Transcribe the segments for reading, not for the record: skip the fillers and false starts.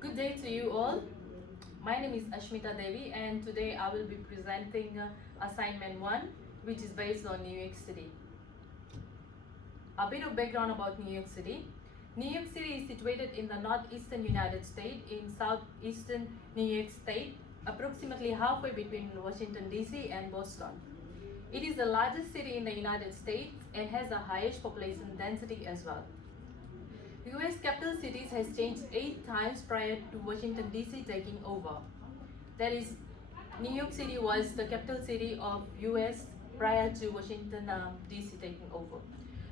Good day to you all. My name is Ashmita Devi and today I will be presenting assignment 1, which is based on New York City. A bit of background about New York City. New York City is situated in the northeastern United States in southeastern New York State, approximately halfway between Washington DC and Boston. It is the largest city in the United States and has the highest population density as well. US capital cities has changed 8 times prior to Washington DC taking over. That is, New York City was the capital city of US prior to Washington DC taking over.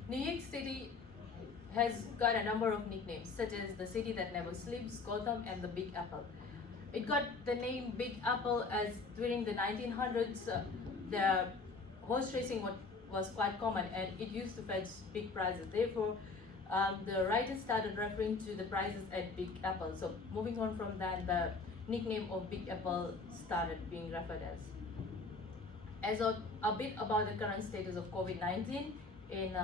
New York City has got a number of nicknames such as the city that never sleeps, Gotham, and the Big Apple. It got the name Big Apple as during the 1900s the horse racing was quite common and it used to fetch big prizes. Therefore, the writers started referring to the prizes at Big Apple. So moving on from that, the nickname of Big Apple started being referred as. As of a bit about the current status of COVID-19 in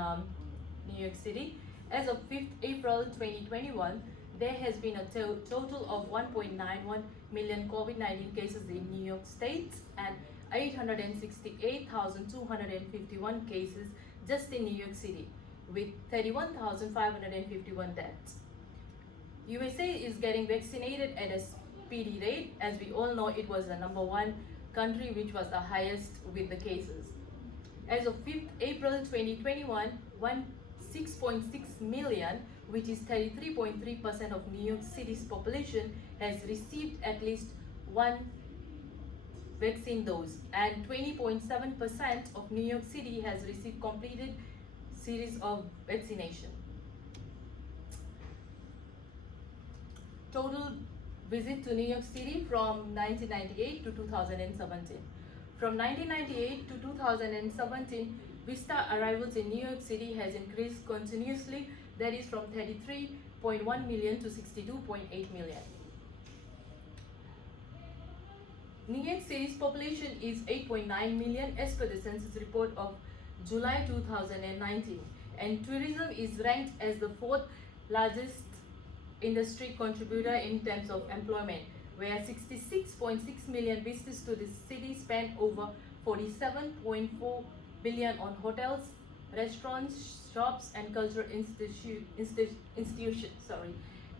New York City, as of 5th April 2021, there has been a total of 1.91 million COVID-19 cases in New York State and 868,251 cases just in New York City, with 31,551 deaths. USA is getting vaccinated at a speedy rate. As we all know, it was the #1 country which was the highest with the cases. As of 5th April 2021, 6.6 million, which is 33.3% of New York City's population, has received at least one vaccine dose, and 20.7% of New York City has received completed series of vaccination. Total visit to New York City from 1998 to 2017. From 1998 to 2017, Vista arrivals in New York City has increased continuously, that is from 33.1 million to 62.8 million. New York City's population is 8.9 million as per the census report of July 2019, and tourism is ranked as the 4th largest industry contributor in terms of employment, where 66.6 million visitors to the city spend over 47.4 billion on hotels, restaurants, shops, and cultural institutions.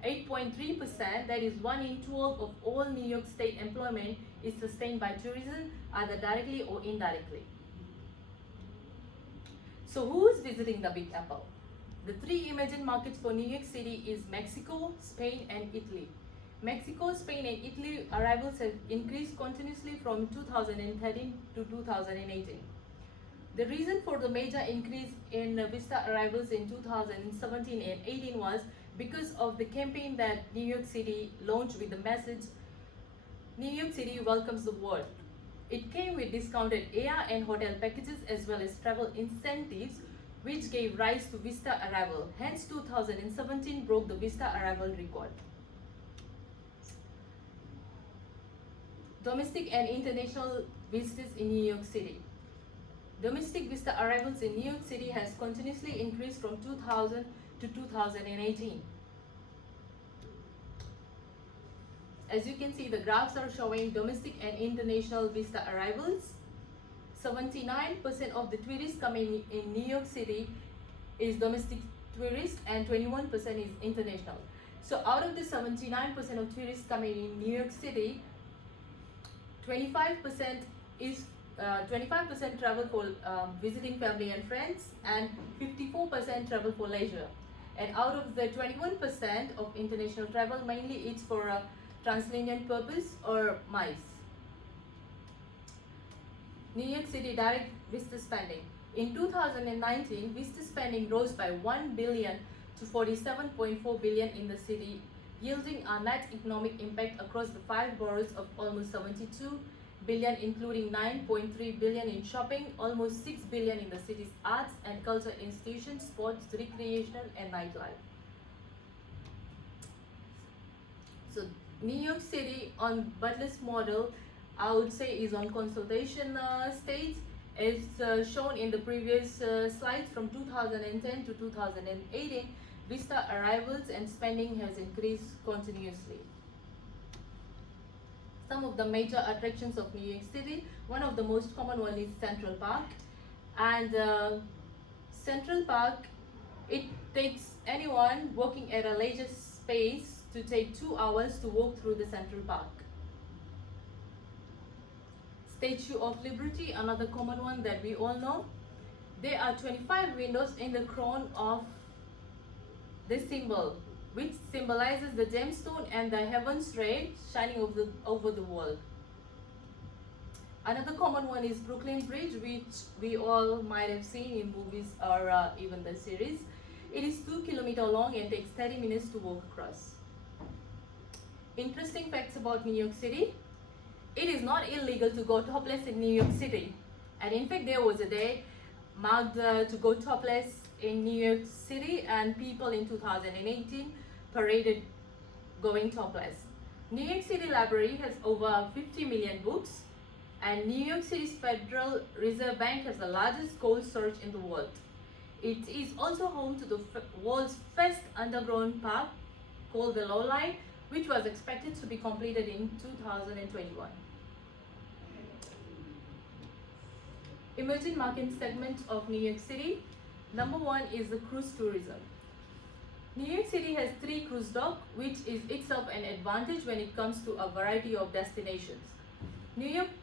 8.3%, that is 1 in 12 of all New York State employment, is sustained by tourism, either directly or indirectly. So who is visiting the Big Apple? The 3 emerging markets for New York City is Mexico, Spain, and Italy. Mexico, Spain, and Italy arrivals have increased continuously from 2013 to 2018. The reason for the major increase in Vista arrivals in 2017 and 18 was because of the campaign that New York City launched with the message, New York City welcomes the world. It came with discounted air and hotel packages as well as travel incentives, which gave rise to Vista arrival. Hence, 2017 broke the Vista arrival record. Domestic and international visitors in New York City. Domestic Vista arrivals in New York City has continuously increased from 2000 to 2018. As you can see, the graphs are showing domestic and international Vista arrivals. 79% of the tourists coming in New York City is domestic tourists and 21% is international. So out of the 79% of tourists coming in New York City, 25% travel for visiting family and friends, and 54% travel for leisure. And out of the 21% of international travel, mainly it's for a TransUnion purpose or MICE. New York City direct Vista spending. In 2019, Vista spending rose by 1 billion to 47.4 billion in the city, yielding a net economic impact across the 5 boroughs of almost 72 billion, including 9.3 billion in shopping, almost 6 billion in the city's arts and culture institutions, sports, recreational, and nightlife. So New York City on Butler's model, I would say, is on consolidation stage. As shown in the previous slides, from 2010 to 2018, Vista arrivals and spending has increased continuously. Some of the major attractions of New York City, one of the most common one is Central Park. And Central Park, it takes anyone working at a leisure space to take 2 hours to walk through the Central Park. Statue of Liberty, another common one that we all know. There are 25 windows in the crown of this symbol, which symbolizes the gemstone and the heaven's ray shining over the world. Another common one is Brooklyn Bridge, which we all might have seen in movies or even the series. It is 2 kilometers long and takes 30 minutes to walk across. Interesting facts about New York City. It is not illegal to go topless in New York City. And in fact, there was a day marked to go topless in New York City, and people in 2018 paraded going topless. New York City Library has over 50 million books, and New York City's Federal Reserve Bank has the largest cold storage in the world. It is also home to the world's first underground park called the Low Line, which was expected to be completed in 2021. Emerging market segments of New York City. Number one is the cruise tourism. New York City has 3 cruise docks, which is itself an advantage when it comes to a variety of destinations. New York's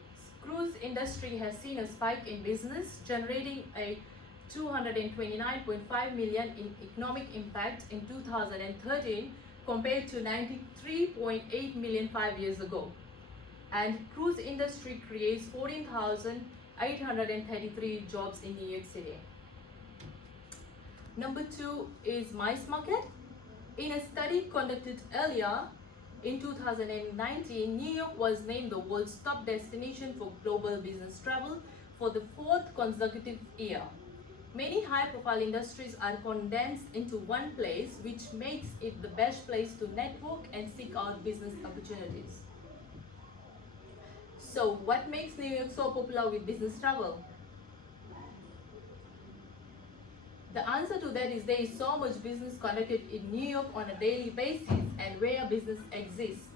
cruise industry has seen a spike in business, generating a 229.5 million in economic impact in 2013 compared to 93.8 million 5 years ago. And cruise industry creates 14,833 jobs in New York City. Number 2 is MICE market. In a study conducted earlier in 2019, New York was named the world's top destination for global business travel for the 4th consecutive year. Many high-profile industries are condensed into one place, which makes it the best place to network and seek out business opportunities. So, what makes New York so popular with business travel? The answer to that is there is so much business conducted in New York on a daily basis, and where business exists,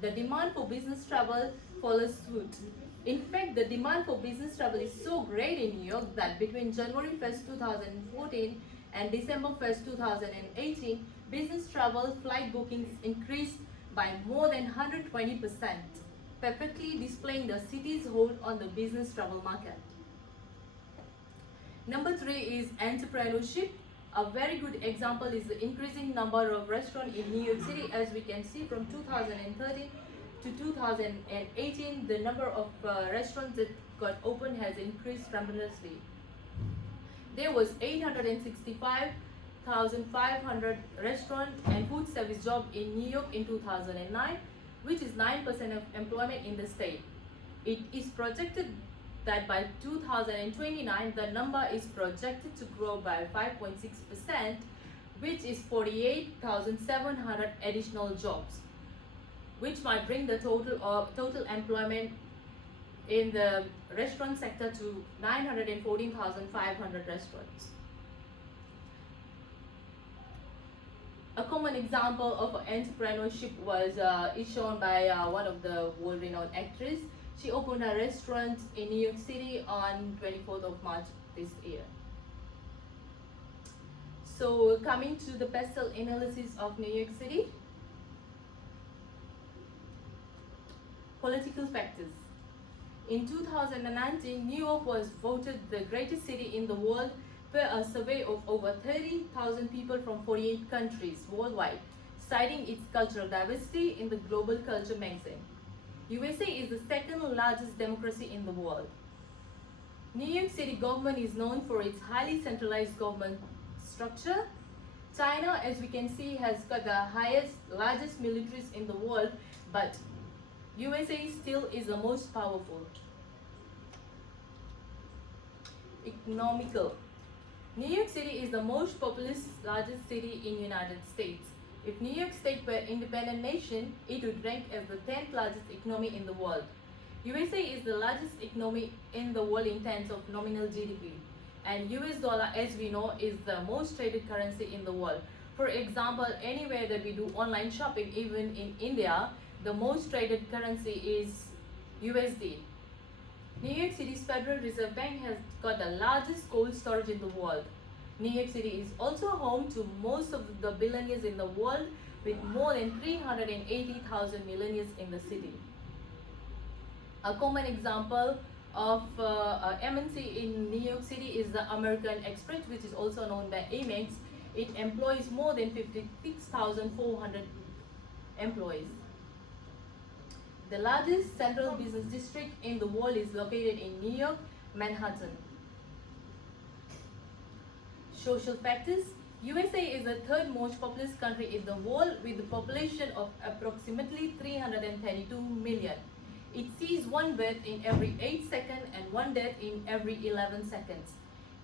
the demand for business travel follows suit. In fact, the demand for business travel is so great in New York that between January 1st, 2014 and December 1st, 2018, business travel flight bookings increased by more than 120%, perfectly displaying the city's hold on the business travel market. Number 3 is entrepreneurship. A very good example is the increasing number of restaurants in New York City. As we can see, from 2013 to 2018, the number of restaurants that got opened has increased tremendously. There was 865,500 restaurant and food service jobs in New York in 2009, which is 9% of employment in the state. It is projected that by 2029, the number is projected to grow by 5.6%, which is 48,700 additional jobs, which might bring the total employment in the restaurant sector to 914,500 restaurants. A common example of entrepreneurship is shown by one of the world-renowned actresses. She opened a restaurant in New York City on 24th of March this year. So coming to the pestle analysis of New York City. Political factors. In 2019, New York was voted the greatest city in the world per a survey of over 30,000 people from 48 countries worldwide, citing its cultural diversity in the Global Culture magazine. USA is the second largest democracy in the world. New York City government is known for its highly centralized government structure. China, as we can see, has got the largest militaries in the world, but USA still is the most powerful. Economical. New York City is the most populous, largest city in United States. If New York State were an independent nation, it would rank as the 10th largest economy in the world. USA is the largest economy in the world in terms of nominal GDP. And US dollar, as we know, is the most traded currency in the world. For example, anywhere that we do online shopping, even in India, the most traded currency is USD. New York City's Federal Reserve Bank has got the largest cold storage in the world. New York City is also home to most of the billionaires in the world, with more than 380,000 millionaires in the city. A common example of MNC in New York City is the American Express, which is also known by Amex. It employs more than 56,400 employees. The largest central business district in the world is located in New York, Manhattan. Social factors. USA is the third most populous country in the world with a population of approximately 332 million. It sees one birth in every 8 seconds and one death in every 11 seconds.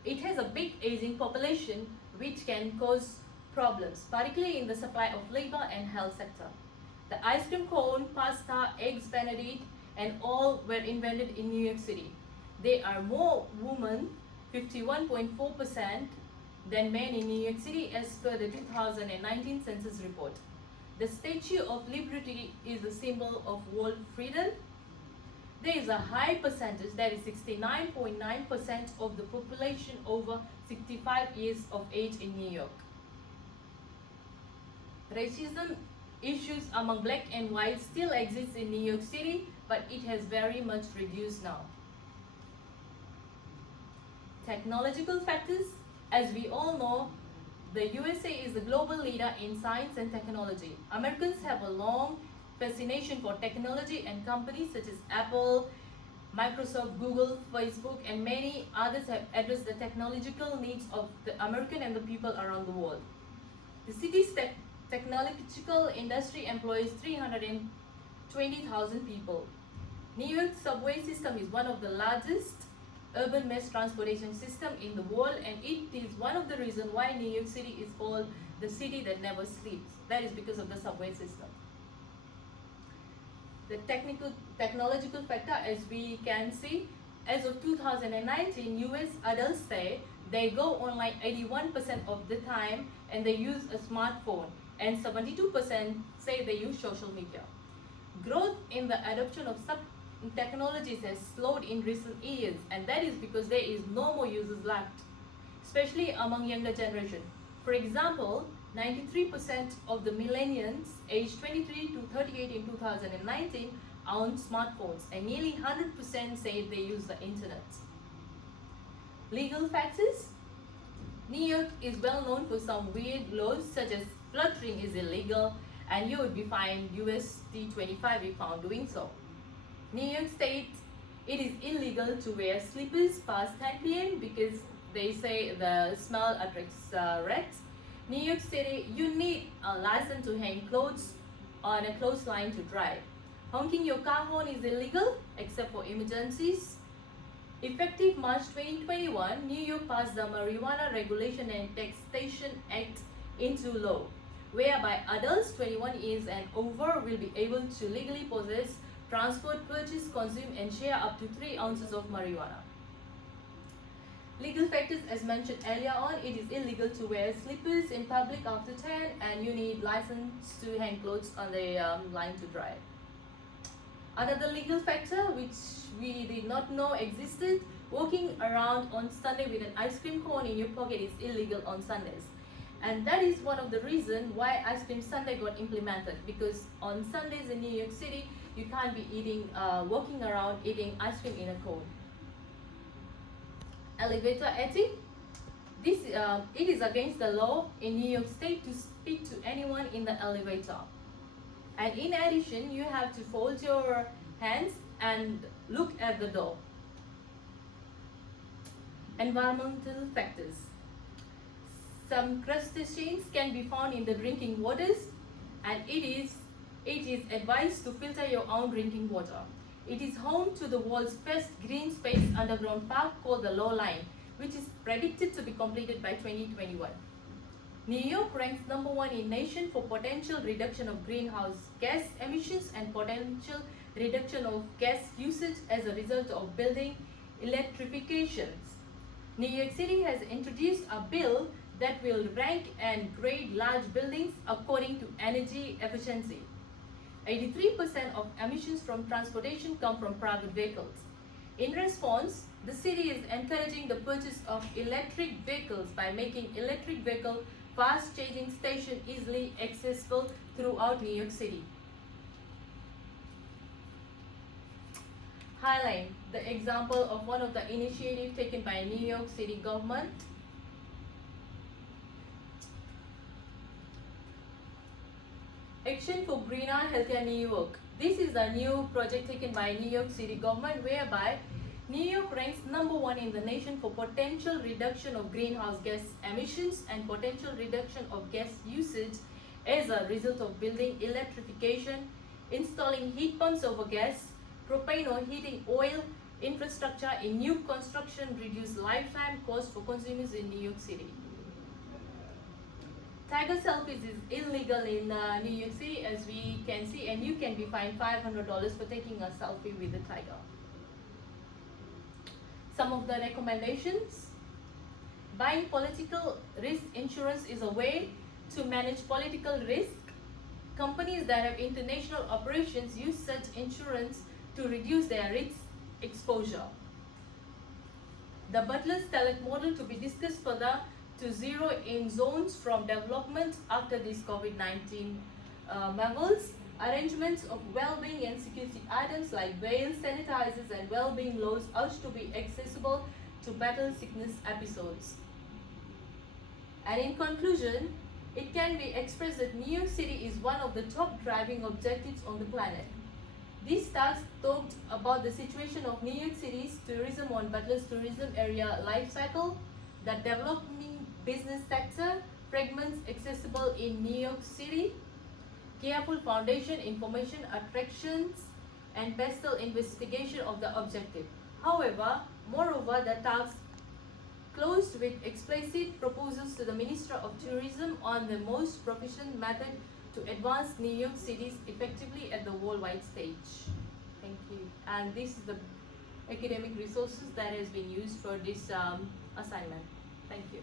It has a big aging population which can cause problems, particularly in the supply of labor and health sector. The ice cream cone, pasta, eggs Benedict, and all were invented in New York City. There are more women, 51.4%, than men in New York City as per the 2019 census report. The Statue of Liberty is a symbol of world freedom. There is a high percentage, that is 69.9% of the population over 65 years of age in New York. Racism issues among black and white still exist in New York City, but it has very much reduced now. Technological factors. As we all know, the USA is the global leader in science and technology. Americans have a long fascination for technology, and companies such as Apple, Microsoft, Google, Facebook, and many others have addressed the technological needs of the American and the people around the world. The city's technological industry employs 320,000 people. New York's subway system is one of the largest urban mass transportation system in the world, and it is one of the reasons why New York City is called the city that never sleeps. That is because of the subway system. The technological factor, as we can see, as of 2019, US adults say they go online 81% of the time and they use a smartphone, and 72% say they use social media. Growth in the adoption of technologies has slowed in recent years, and that is because there is no more users left, especially among younger generation. For example, 93% of the millennials aged 23 to 38 in 2019 own smartphones, and nearly 100% say they use the internet. Legal factors. New York is well known for some weird laws, such as fluttering is illegal and you would be fined USD 25 if found doing so. New York State, it is illegal to wear slippers past 10 p.m. because they say the smell attracts rats. New York City, you need a license to hang clothes on a clothesline to dry. Honking your car horn is illegal except for emergencies. Effective March 2021, New York passed the Marijuana Regulation and Taxation Act into law, whereby adults 21 years and over will be able to legally possess, transport, purchase, consume, and share up to 3 ounces of marijuana. Legal factors, as mentioned earlier on, it is illegal to wear slippers in public after 10, and you need license to hang clothes on the line to dry. Another legal factor which we did not know existed, walking around on Sunday with an ice cream cone in your pocket is illegal on Sundays. And that is one of the reasons why Ice Cream Sunday got implemented, because on Sundays in New York City, you can't be walking around eating ice cream in a cone. Elevator ethic. It is against the law in New York State to speak to anyone in the elevator. And in addition, you have to fold your hands and look at the door. Environmental factors. Some crustaceans can be found in the drinking waters, and it is advised to filter your own drinking water. It is home to the world's first green space underground park called the Low Line, which is predicted to be completed by 2021. New York ranks #1 in nation for potential reduction of greenhouse gas emissions and potential reduction of gas usage as a result of building electrifications. New York City has introduced a bill that will rank and grade large buildings according to energy efficiency. 83% of emissions from transportation come from private vehicles. In response, the city is encouraging the purchase of electric vehicles by making electric vehicle fast charging station easily accessible throughout New York City. Highlight the example of one of the initiatives taken by New York City government. Action for Greener, Healthier New York. This is a new project taken by New York City government whereby New York ranks #1 in the nation for potential reduction of greenhouse gas emissions and potential reduction of gas usage as a result of building electrification, installing heat pumps over gas, propane or heating oil infrastructure in new construction, reduce lifetime cost for consumers in New York City. Tiger selfies is illegal in New York City, as we can see, and you can be fined $500 for taking a selfie with a tiger. Some of the recommendations: buying political risk insurance is a way to manage political risk. Companies that have international operations use such insurance to reduce their risk exposure. The Butler's Talent model to be discussed further to zero in zones from development after this COVID-19 levels. Arrangements of well-being and security items like veils, sanitizers, and well-being laws ought to be accessible to battle sickness episodes. And in conclusion, it can be expressed that New York City is one of the top driving objectives on the planet. These tasks talked about the situation of New York City's tourism on Butler's tourism area life cycle, the developing business sector, fragments accessible in New York City, careful foundation, information, attractions, and pastel investigation of the objective. However, moreover, the task closed with explicit proposals to the Minister of Tourism on the most proficient method to advance New York City's effectively at the worldwide stage. Thank you. And this is the academic resources that has been used for this assignment. Thank you.